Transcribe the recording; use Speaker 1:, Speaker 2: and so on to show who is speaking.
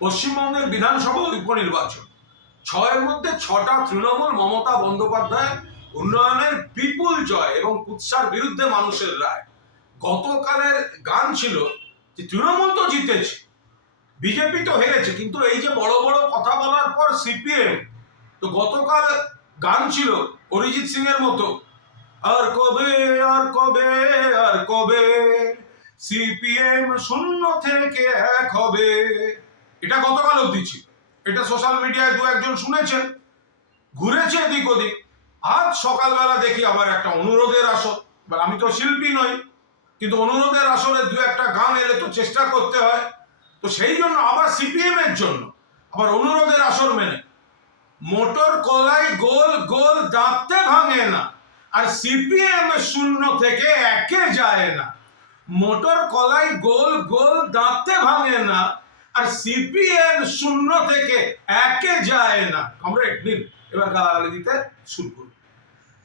Speaker 1: পশ্চিমবঙ্গের বিধানসভা উপনির্বাচন। ছয়ের মধ্যে ছটা তৃণমূল, মমতা বন্দ্যোপাধ্যায়, উন্নয়নের বিপুল জয় এবং কুৎসার বিরুদ্ধে মানুষের রায়। গতকালের গান ছিল যে তৃণমূল তো জিতেছে, বিজেপি তো হেরেছে, কিন্তু এই যে বড় বড় কথা বলার পর সিপিএম, তো গতকাল গান ছিল অরিজিৎ সিং এর মতো, আর কবে আর কবে আর কবে, সিপিএম শূন্য থেকে এক হবে। এটা গতকাল অবধি ছিল। এটা সোশ্যাল মিডিয়ায় দু একজন শুনেছেন, ঘুরেছে এদিক ওদিক। আজ সকালবেলা দেখি আবার একটা অনুরোধের আসর। আমি তো শিল্পী নই, কিন্তু অনুরোধের আসরে দু একটা গান এলে তো চেষ্টা করতে হয়। তো সেই জন্য আবার সিপিএম এর জন্য আবার অনুরোধের আসর মেনে। মোটর কলাই গোল গোল দাঁতে ভাঙে না, আর সিপিএম শূন্য থেকে একে যায় না। মোটর কলাই গোল গোল দাঁতে ভাঙে না আর সিপিএম শূন্য থেকে একে যায় না। কমরেড নিন এবার গালাগালি দিতে শুরু করুন।